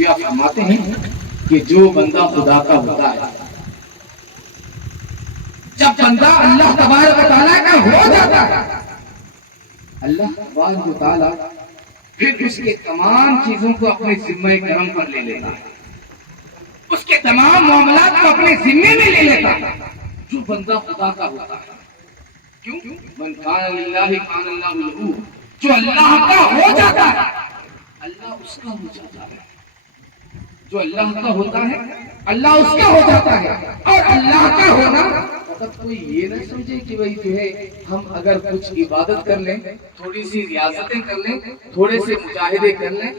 صوفیہ فرماتے ہیں کہ جو بندہ خدا کا ہوتا ہے، جب بندہ اللہ تبارک و تعالیٰ کا ہو جاتا ہے، اللہ تبارک و تعالیٰ پھر اس کے تمام چیزوں کو اپنے ذمہ کرم پر لے لیتا ہے، اس کے تمام معاملات کو اپنے ذمے میں لے لیتا ہے جو بندہ خدا کا ہوتا ہے۔ کیوں؟ من کان للہ کان اللہ لہ، جو اللہ کا ہو جاتا ہے اللہ اس کا ہو جاتا ہے، جو اللہ کا ہوتا ہے اللہ اس کا ہو جاتا ہے۔ اور اللہ کا ہونا مطلب کوئی یہ نہ سمجھے کہ بھائی جو ہے ہم اگر کچھ عبادت کر لیں، تھوڑی سی ریاضتیں کر لیں، تھوڑے سے مجاہدے کر لیں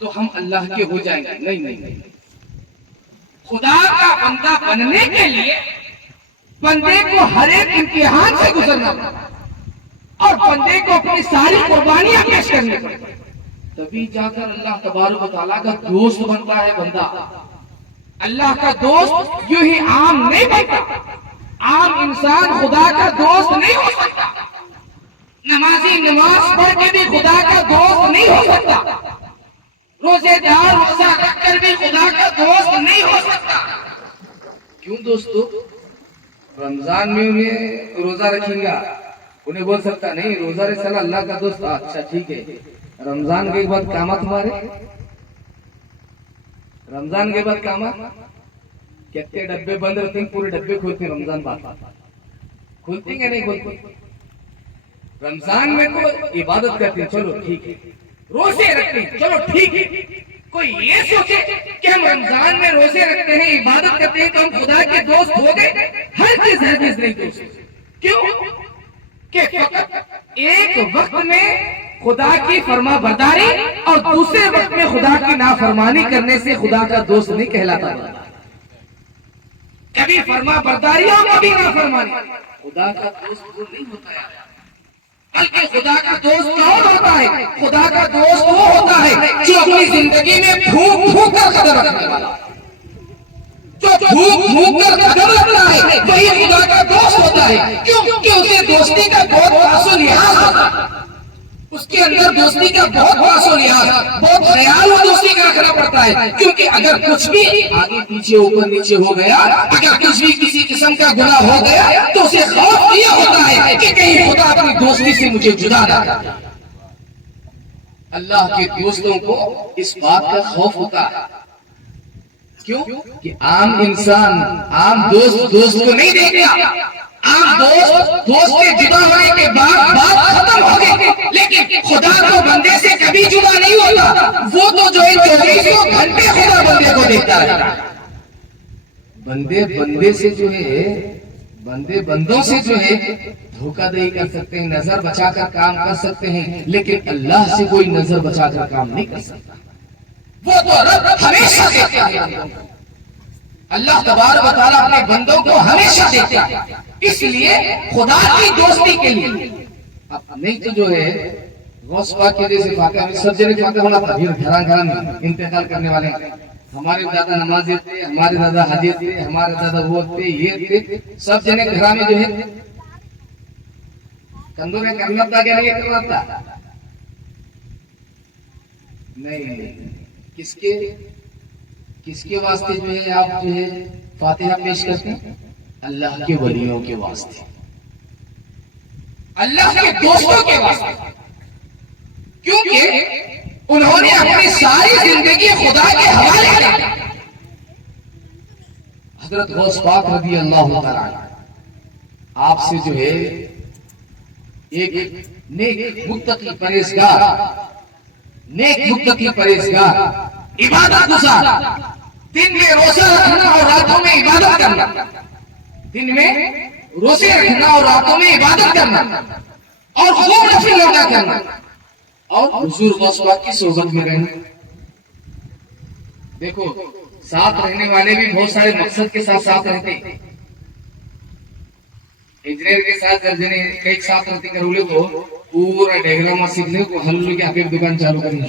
تو ہم اللہ کے ہو جائیں گے۔ نہیں نہیں نہیں، خدا کا بندہ بننے کے لیے بندے کو ہر ایک امتحان سے گزرنا پڑتا ہے اور بندے کو اپنی ساری قربانیاں پیش کرنی پڑتی ہیں، تبھی جا کر اللہ تبارک و تعالیٰ کا دوست بنتا ہے بندہ۔ اللہ کا دوست یوں ہی عام نہیں بنتا، عام انسان خدا کا دوست نہیں ہو سکتا، نمازی نماز پڑھ کے بھی خدا کا دوست نہیں ہو سکتا، روزے دار روزہ رکھ کر بھی خدا کا دوست نہیں ہو سکتا۔ کیوں دوستو؟ رمضان میں انہیں روزہ رکھیں گا، انہیں بول سکتا نہیں روزہ رکھ سال اللہ کا دوست، اچھا ٹھیک ہے، رمضان کے بعد قیامت تمہارے، رمضان کے بعد قیامت کتنے ڈبے بند رہتے ہیں، پورے ڈبے کھولتے ہیں رمضان بعد، کھولتے ہیں یا نہیں کھولتے؟ رمضان میں تو عبادت کرتے ہیں، چلو ٹھیک ہے، روزے رکھتے ہیں، چلو ٹھیک ہے۔ کوئی یہ سوچے کہ ہم رمضان میں روزے رکھتے ہیں، عبادت کرتے ہیں تو ہم خدا کے دوست ہو گئے؟ ہر چیز نہیں دوست۔ کیوں کہ فقط ایک وقت میں خدا کی فرما برداری اور دوسرے وقت میں خدا کی نافرمانی کرنے سے خدا کا دوست نہیں کہلاتا۔ کبھی فرما برداری اور کبھی نافرمانی، خدا کا دوست وہ نہیں ہوتا ہے، بلکہ خدا کا دوست کون ہوتا ہے؟ خدا کا دوست وہ ہوتا ہے جو اپنی زندگی میں بھوک بھوک کر قدر رکھنے والا، جو بھوک بھوک کر قدر رکھتا ہے وہی خدا کا دوست ہوتا ہے۔ کیوں کہ اسے دوستی کا بہت خاص و لحاظ ہوتا ہے، اس کے اندر دوستی کا بہت خاص و لحاظ، بہت خیال و دوستی کا رکھنا پڑتا ہے، کیونکہ اگر کچھ بھی آگے پیچھے اوپر نیچے ہو گیا، اگر کچھ بھی کسی قسم کا گناہ ہو گیا تو اسے خوف یہ ہوتا ہے کہ کہیں خدا اپنی دوستی سے مجھے جدا نہ کر دے۔ اللہ کے دوستوں کو اس بات کا خوف ہوتا ہے، کیوں کہ عام انسان عام دوست کو نہیں دیکھتا، عام دوست کے جدا ہونے کے بعد بات ختم ہو گئی، لیکن خدا تو بندے سے کبھی جدا نہیں ہوتا، وہ تو جو ہے 24 گھنٹے خدا بندے کو دیکھتا ہے۔ بندے سے جو ہے بندوں سے جو ہے دھوکہ دہی کر سکتے ہیں، نظر بچا کر کام کر سکتے ہیں، لیکن اللہ سے کوئی نظر بچا کر کام نہیں کر سکتا، وہ تو رب ہمیشہ دیکھتا ہے۔ اللہ تبارک و تعالیٰ اپنے بندوں کو ہمیشہ دیکھتا ہے، اس لیے خدا کی دوستی کے لیے اب نہیں تو جو ہے غوث پاک کے جیسے فاتحہ میں سب جنے فاتحہ ہونا تھا، پھر گھران میں انتقال کرنے والے ہمارے دادا نمازی تھے، ہمارے دادا حاجی تھے، ہمارے دادا وہ تھے، یہ تھے، سب جنے گھران میں جو ہے کندھوں میں کرنا تھا کہ نہیں کرنا تھا؟ نہیں، کس کے واسطے جو ہے آپ جو ہے فاتحہ پیش کرتے ہیں؟ اللہ کے ولیوں کے واسطے، اللہ کے دوستوں کے واسطے، کیونکہ انہوں نے اپنی ساری زندگی خدا کے حوالے کر دی۔ حضرت غوث پاک رضی اللہ تعالیٰ آپ سے جو ہے ایک نیک متقی پرہیزگار عبادت گزار، دن میں روزہ رکھنا اور راتوں میں عبادت کرنا، دن میں روزے رکھنا اور راتوں میں عبادت کرنا اور خوب نفل ادا کرنا اور حضور غوث پاک کی صحبت میں رہنا۔ دیکھو ساتھ رہنے والے بھی بہت سارے مقصد کے ساتھ رہتے ہیں، انجینئر کے ساتھ کئی ساتھ رہتے ہیں، کرولے کو پورا ڈائگرام سیکھنے کو ہلو کے آگے دکان چالو کرنی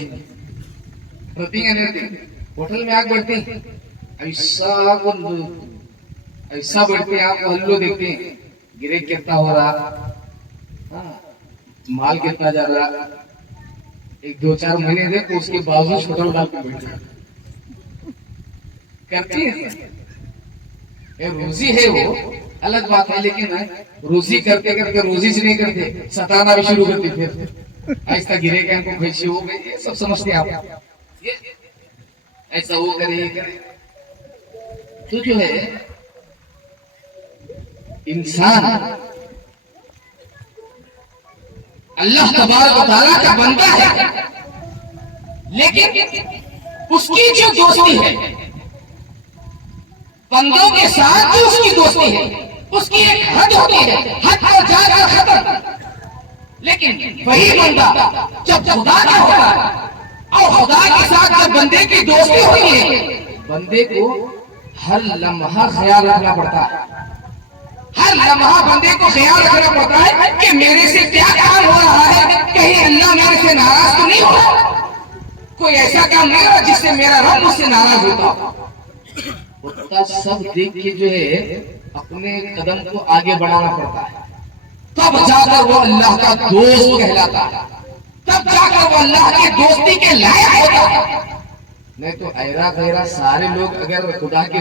ہوٹل میں آگ بڑھتے ہیں، ایسا بڑھتے ہیں، آپ کو ہلو دیکھتے ہیں، گرے کتنا ہو رہا، مال کتنا جا رہا، ایک 2-4 مہینے دیکھ اس کے باوجود ہوٹل ڈال کے بیٹھے کرتی ہے روزی ہے وہ الگ بات ہے، لیکن روزی کرتے کرتے روزی سے نہیں کرتے، ستانا بھی شروع کرتے، پھر ایسا گرے گا ان کو کھینچی ہو گئی، یہ سب سمجھتے ہیں آپ، ایسا وہ کرے یہ کرے۔ تو جو ہے انسان اللہ تبارک و تعالیٰ کا بندہ ہے، لیکن اس کی جو دوستی ہے بندوں کے ساتھ، جو اس کی دوستی ہے اس کی ایک حد ہوتی ہے، حد پر جا کر ختم۔ لیکن وہی بندہ جب خدا کا ہوتا ہے اور خدا کے ساتھ جب بندے کی دوستی ہوئی ہے، بندے کو ہر لمحہ خیال رکھنا پڑتا ہے، ہر لمحہ بندے کو خیال رکھنا پڑتا ہے کہ میرے سے کیا کام ہو رہا ہے، کہیں اللہ میرے سے ناراض تو نہیں ہو، کوئی ایسا کام نہیں ہو جس سے میرا رب مجھ سے ناراض ہوتا ہو۔ سب دیکھ کے جو ہے اپنے قدم کو آگے بڑھانا پڑتا ہے، تب جا کر وہ اللہ کا دوست کہلاتا ہے، تب جا کر وہ اللہ کی دوستی کے لائق ہوتا ہے۔ نہیں تو ایرا غیرہ سارے لوگ اگر خدا کے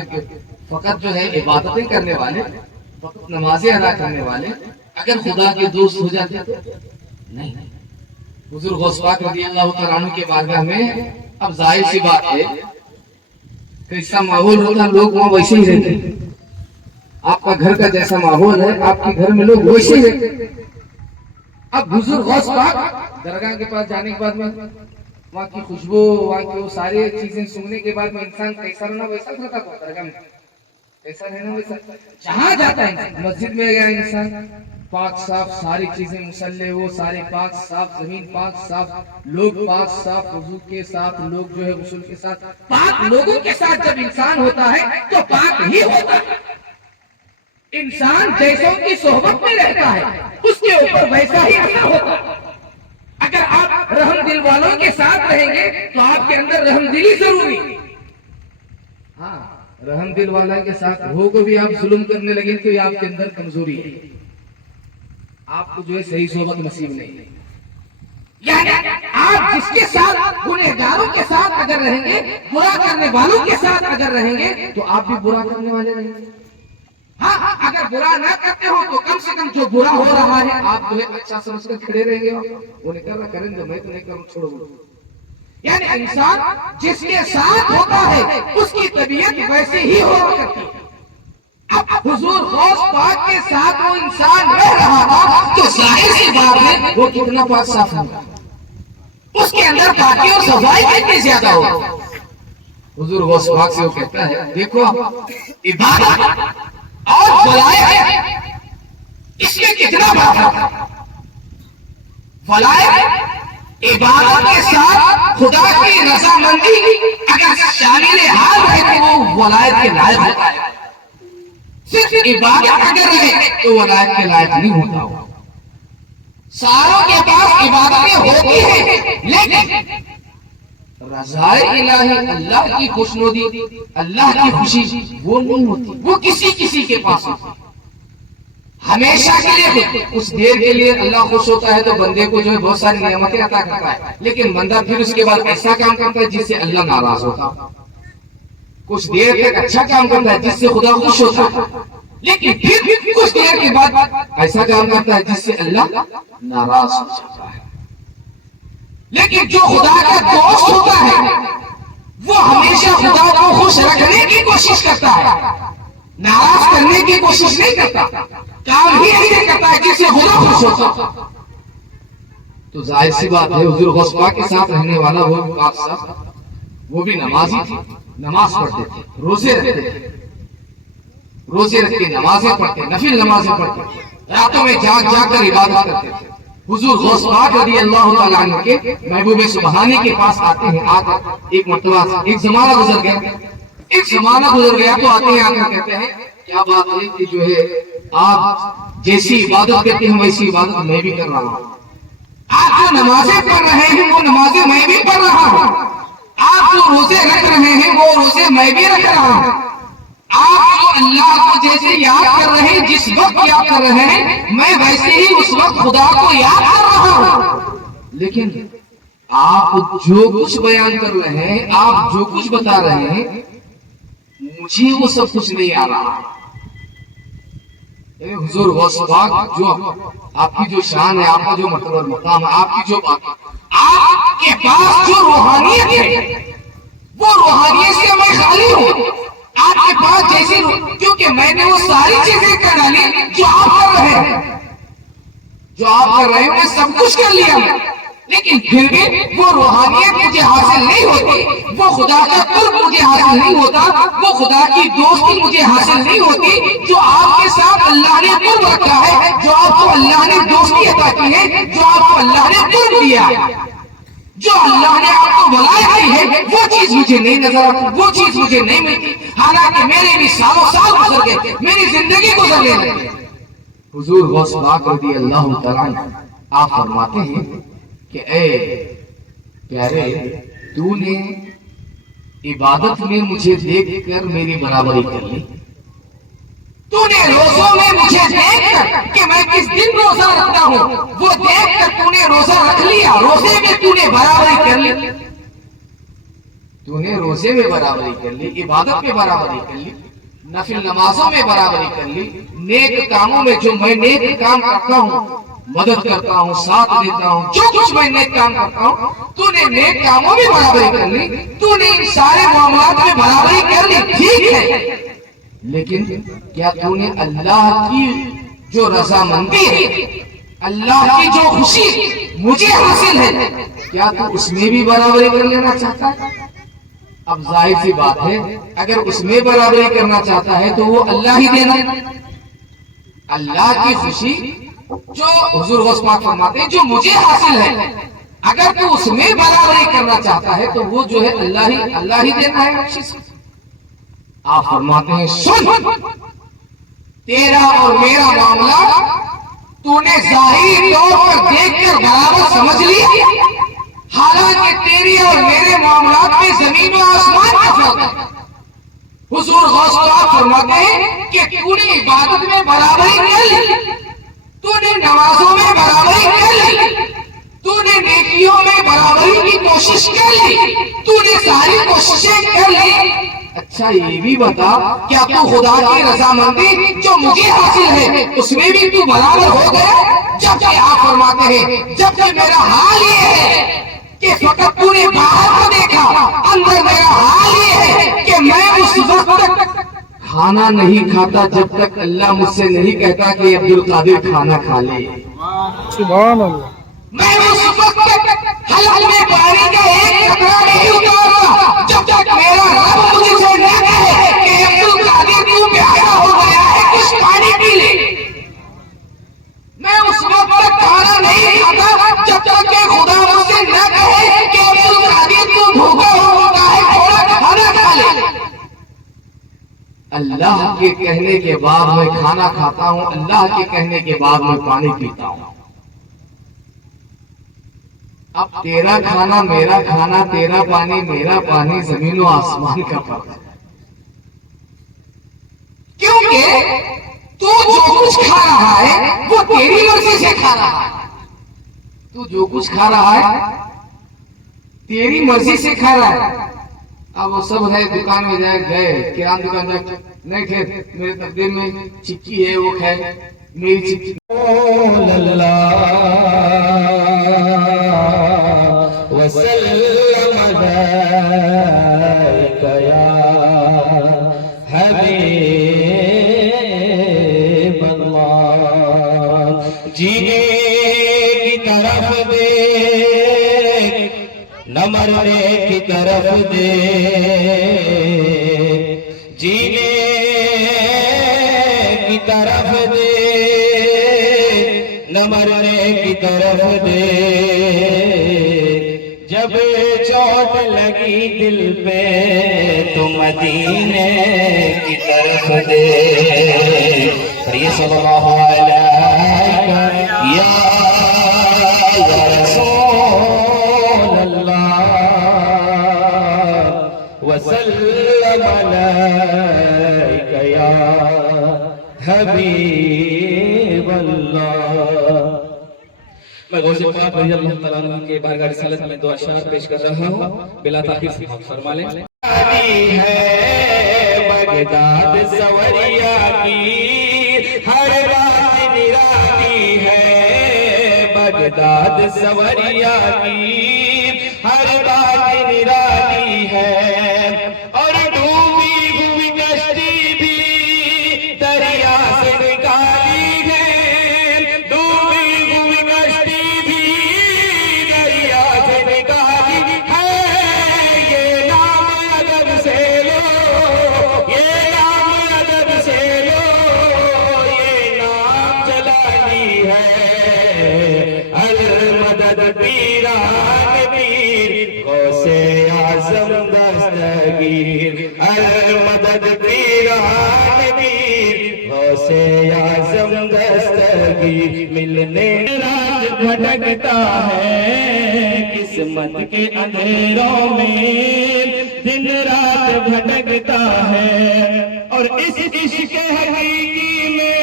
فقط جو ہے عبادتیں کرنے والے، فقط نمازیں ادا کرنے والے اگر خدا کے دوست ہو جاتے تو نہیں۔ حضور غوث پاک رضی اللہ تعالیٰ عنہ کے بارگاہ میں اب ظاہر سی بات ہے کیسا ماحول ہوتا، لوگ وہاں ویسے ہی رہتے، آپ کا گھر کا جیسا ماحول ہے آپ کے گھر میں لوگ ویسے ہی رہتے۔ اب حضور غوث پاک درگاہ کے پاس جانے کے بعد میں وہاں کی خوشبو، وہاں کی وہ ساری چیزیں سننے کے بعد میں انسان کیسا رہنا ویسا رہتا تھا، درگاہ میں کیسا رہنا ویسا، جہاں جاتا ہے مسجد میں گیا انسان پاک صاف، ساری چیزیں مسلح وہ سارے پاک صاف، زمین پاک صاف، لوگ پاک صاف، وضو کے ساتھ، لوگ جو ہے غسل کے ساتھ، پاک لوگوں کے ساتھ جب انسان ہوتا ہے تو پاک ہی ہوتا ہے۔ انسان جیسوں کی صحبت میں رہتا ہے اس کے اوپر ویسا ہی اثر ہوتا ہے۔ اگر آپ رحم دل والوں کے ساتھ رہیں گے تو آپ کے اندر رحم دلی ضروری ہے، ہاں رحم دل والوں کے ساتھ ہو کو بھی آپ ظلم کرنے لگے تو یہ آپ کے اندر کمزوری ہے، آپ کو جو ہے صحیح صحبت نصیب نہیں ہے۔ یعنی آپ جس کے ساتھ گنہگاروں کے ساتھ اگر رہیں گے، برا کرنے والوں کے ساتھ اگر رہیں گے تو آپ بھی برا کرنے والے رہیں گے۔ ہاں اگر برا نہ کرتے ہو تو کم سے کم جو برا ہو رہا ہے آپ جو ہے اچھا سمجھ کر کھڑے رہیں گے، وہ نہیں کر رہا کریں گے، میں تو نہیں کروں چھوڑو۔ یعنی انسان جس کے ساتھ ہوتا ہے اس کی طبیعت ویسے ہی ہوا کرتی ہے۔ اب حضور غوث پاک کے ساتھ وہ انسان رہ رہا تھا تو ظاہر سی بات ہے وہ کتنا پاک صاف ہوگا، اس کے اندر پاکی اور صفائی کتنی زیادہ ہوگا۔ حضور غوث پاک سے وہ کہتا ہے دیکھو عبادت اور ولایت اس میں کتنا فرق ہے۔ ولایت عبادت کے ساتھ خدا کی رضامندی اگر شامل حال ہے تو وہ ولایت کے لائق ہوتا ہے، صرف عبادت اگر رہے تو ولایت کے لائق نہیں ہوتا۔ ساروں کے پاس عبادتیں ہوتی ہیں لیکن رضا الہی، اللہ کی خوشنودی، اللہ کی خوشی وہ نہیں ہوتی، وہ کسی کسی کے پاس ہوتی، ہمیشہ کے لیے ہوتی۔ کچھ دیر کے لیے اللہ خوش ہوتا ہے تو بندے کو جو ہے بہت ساری نعمتیں عطا کرتا ہے، لیکن بندہ پھر اس کے بعد ایسا کام کرتا ہے جس سے اللہ ناراض ہوتا ہے۔ کچھ دیر تک اچھا کام کرتا ہے جس سے خدا خوش ہوتا ہے، لیکن پھر کچھ دیر کے بعد ایسا کام کرتا ہے جس سے اللہ ناراض ہو جاتا ہے۔ لیکن جو خدا کا دوست ہوتا ہے وہ ہمیشہ خدا کو خوش رکھنے کی کوشش کرتا ہے، ناراض کرنے کی کوشش نہیں کرتا، کام ہی ایسے کرتا ہے جس سے خدا خوش ہوتا ہے۔ تو ظاہر سی بات ہے حضور غوث پاک کے ساتھ رہنے والا وہ پاک صاحب وہ بھی نمازی تھی، نماز پڑھتے تھے، روزے رکھتے تھے، روزے رکھ کے نمازیں پڑھتے، نفل نمازیں پڑھتے، راتوں میں جاگ جاگ کر عبادت کرتے تھے۔ حضور غوث پاک رضی اللہ تعالیٰ عنہ کے محبوب سبحانی کے پاس آتے ہیں، آ کر ایک مرتبہ ایک زمانہ گزر گیا تو آتے ہیں، آ کر کہتے ہیں کیا بات ہے کہ جو ہے آپ جیسی عبادت کرتے ہیں ویسی عبادت میں بھی کر رہا ہوں، آپ جو نمازیں پڑھ رہے ہیں وہ نمازیں میں بھی پڑھ رہا ہوں، آپ جو روزے رکھ رہے ہیں وہ روزے میں بھی رکھ رہا ہوں، آپ جو اللہ کو جیسے یاد کر رہے ہیں، جس وقت یاد کر رہے ہیں میں ویسے ہی اس وقت خدا کو یاد کر رہا ہوں، لیکن آپ جو کچھ بیان کر رہے ہیں، آپ جو کچھ بتا رہے ہیں مجھے وہ سب کچھ نہیں آ رہا. حضور غوث پاک جو آپ کی جو شان ہے، آپ کا جو مرتبہ مقام ہے، آپ کی جو بات، آپ کے پاس جو روحانیت ہے وہ روحانیت سے میں خالی ہوں. آپ کے پاس جیسے کیونکہ میں نے وہ ساری چیزیں کر ڈالی جو آپ کر رہے ہیں، جو آپ کر رہے ہیں میں سب کچھ کر لیا میں، لیکن پھر بھی وہ روحانیت مجھے حاصل نہیں ہوتی، وہ خدا کا قرب مجھے حاصل نہیں ہوتا، وہ خدا کی دوستی مجھے حاصل نہیں ہوتی جو آپ کے ساتھ اللہ نے قرب رکھا ہے، جو آپ کو اللہ نے دوستی عطا کی ہے، جو آپ کو اللہ نے قرب دیا ہے، جو اللہ نے آپ کو بلایا ہے، وہ چیز مجھے نہیں نظر آتی، وہ چیز مجھے نہیں ملتی. حالانکہ میرے بھی سالوں سال گزر گئے، میری زندگی گزر گئی. حضور غوث پاک رضی اللہ تعالیٰ آپ فرماتے ہیں کہ اے پیارے، تو نے عبادت میں مجھے دیکھ کر میری برابری کر لی، تو نے روزوں میں مجھے دیکھ کر کہ میں کس دن روزہ رکھتا ہوں وہ دیکھ کر تو نے روزہ رکھ لیا، روزے میں تو نے برابری کر لی، تو نے روزے میں برابری کر لی، عبادت میں برابری کر لی، نفل نمازوں میں برابری کر لی، نیک کاموں میں جو میں نیک کام کرتا ہوں، مدد کرتا ہوں، ساتھ دیتا ہوں، جو کچھ میں نیک کام کرتا ہوں تو نے نیک کاموں میں برابری کر لی، تو نے ان سارے معاملات میں برابری کر لی. ٹھیک ہے، لیکن کیا تو نے اللہ کی جو رضامندی ہے، اللہ کی جو خوشی مجھے حاصل ہے، کیا تو اس میں بھی برابری کر لینا چاہتا ہے؟ اب ظاہر سی بات ہے، اگر اس میں برابری کرنا چاہتا ہے تو وہ اللہ ہی دینا. اللہ کی خوشی جو حضور غوث پاک فرماتے ہیں جو مجھے حاصل ہے، اگر تو اس میں برابری کرنا چاہتا ہے تو وہ جو ہے اللہ ہی دینا ہے. آپ فرماتے ہیں سن، تیرا اور میرا معاملہ تو نے ظاہری طور پر دیکھ کر برابر سمجھ لیا، حالانکہ تیری اور میرے معاملات میں زمین و آسمان کا فرق ہے. حضور غوث پاک فرماتے ہیں کہ تو نے عبادت میں برابری کر لی، تو نے نمازوں میں برابری کر لی، تو نے نیکیوں میں برابری کی کوشش کر لی، تو نے ساری کوششیں کر لی. اچھا یہ بھی بتا، کیا تو خدا کی رضامندی جو مجھے حاصل ہے اس میں بھی تو برابر ہو گیا؟ جبکہ آپ فرماتے ہیں جبکہ میرا حال یہ ہے کہ فقط تو نے باہر کو دیکھا، اندر میرا حال یہ ہے کہ میں اس وقت تک کھانا نہیں کھاتا جب تک اللہ مجھ سے نہیں کہتا کہ عبد القادر کھانا کھا لے. سبحان اللہ. میں اس وقت تک حلق میں پانی کا ایک قطرہ نہیں اتارتا جب تک میرا رب مجھ سے نہ کہے کہ عبد القادر تو پیاسا ہو گیا ہے، کچھ پانی پی لے. میں اس وقت تک کھانا نہیں کھاتا جب تک کہ خدا مجھ سے نہ کہے کہ عبد القادر تو بھوکا ہوتا ہے، تھوڑا کھانا کھا لے. اللہ کے کہنے کے بعد میں کھانا کھاتا ہوں، اللہ کے کہنے کے بعد میں پانی پیتا ہوں. اب تیرا کھانا میرا کھانا، تیرا پانی میرا پانی، زمین و آسمان کا فرق ہے. کیونکہ تو جو کچھ کھا رہا ہے وہ تیری مرضی سے کھا رہا ہے، تو جو کچھ کھا رہا ہے تیری مرضی سے کھا رہا ہے. اب وہ سب ہے دکان میں گئے کران دکان جا نہیں کھے، میرے تقدیر میں چکی ہے وہ کھائے، میری چکی وسلم عليك يا حبيب الله. جینے کی طرف دیکھ، نہ مرنے کی طرف دیکھ، جینے کی طرف دیکھ، نہ مرنے کی طرف دیکھ. جب چوٹ لگی دل پہ تو مدینے کی طرف دیکھ. یہ صلی اللہ علیہ یا رسول اللہ وسلم علیک یا حبیب اللہ. میں غوث پاک رضی اللہ تعالیٰ عنہ کے بارگاہ رسالت میں دو اشعار پیش کر رہا ہوں، بلا تاخیر سے فرما لیں. بغداد سوریا کی ہر بات نرالی ہے، بغداد سوریا کی ہر بات نرالی ہے، اور ڈوبی ہوئی کشتی بھی دریا سے نکالی ہے، ڈوبی ہوئی کشتی بھی دریا سے نکالی ہے، یہ نام ادب سے لو، یہ نام ادب سے لو، یہ نام جلالی ہے، المدد پیران پیر غوث اعظم دستگیر، المدد پیران پیر غوث اعظم دستگیر، ملنے رات بھٹکتا ہے قسمت کے اندھیروں میں، دن رات بھٹکتا ہے، اور اس عشق حقیقی میں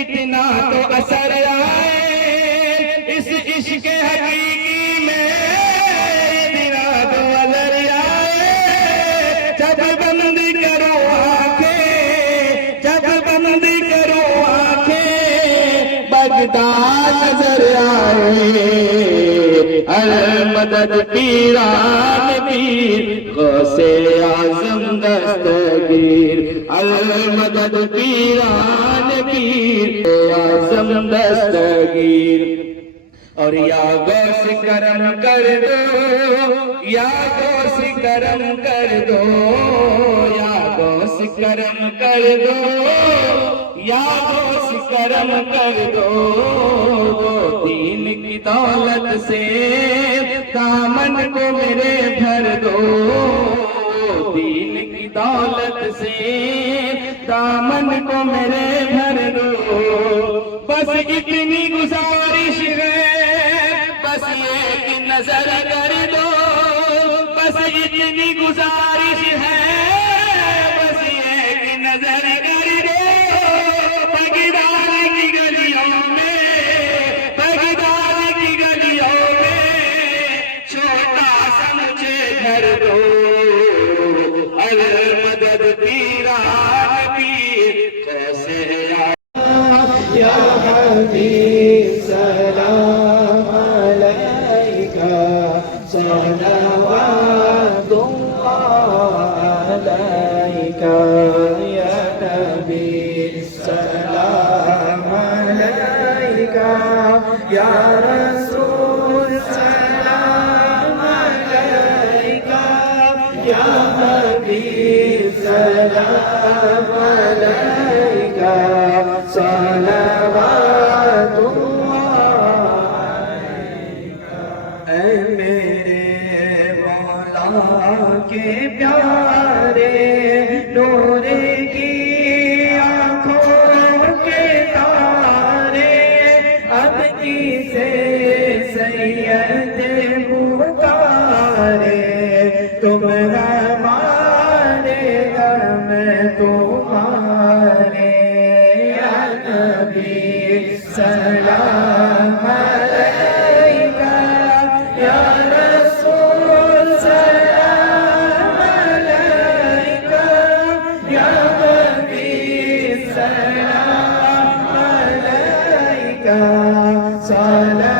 اتنا تو اثر آئے، اس عشق حقیقی میں اتنا تو اثر آئے، جب بند کرو آنکھیں، جب بند کرو آنکھیں بغداد نظر آئے، المدد پیران پیر غوث اعظم دستگیر، المدد پیران پیر اعظم دستگیر، اور یا غوث کرم کر دو، یا غوث کرم کر دو، یا غوث کرم کر دو، یا غوث کرم کر دو، دین کی دولت سے دامن کو میرے بھر دو، دین کی دولت سے دامن کو میرے بھر دو، بس اتنی گزارش ہے، بس ایک نظر کر دو، بس اتنی گزارش ہے، بس ایک نظر کر دو، بغداد کی گلیوں میں، بغداد کی گلیوں میں چھوٹا سا مجھے گھر دو، المدد پیران پیر کیسے یا حبیب سلام علیکہ، صلوات اللہ علیکہ، یا نبی سلام علیکہ، یا رسول سلام علیکہ، یا حبیب سلام علیکہ، صلوات اللہ علیکہ، اے میرے مولا کے پیارے، نور کی آنکھوں کے تارے، اب کسے سید پکارے، تم ہمارے غم تمہارے، یا نبی سلام علیکہ، یا رسول سلام علیکہ، یا حبیب سلام علیکہ، صلوات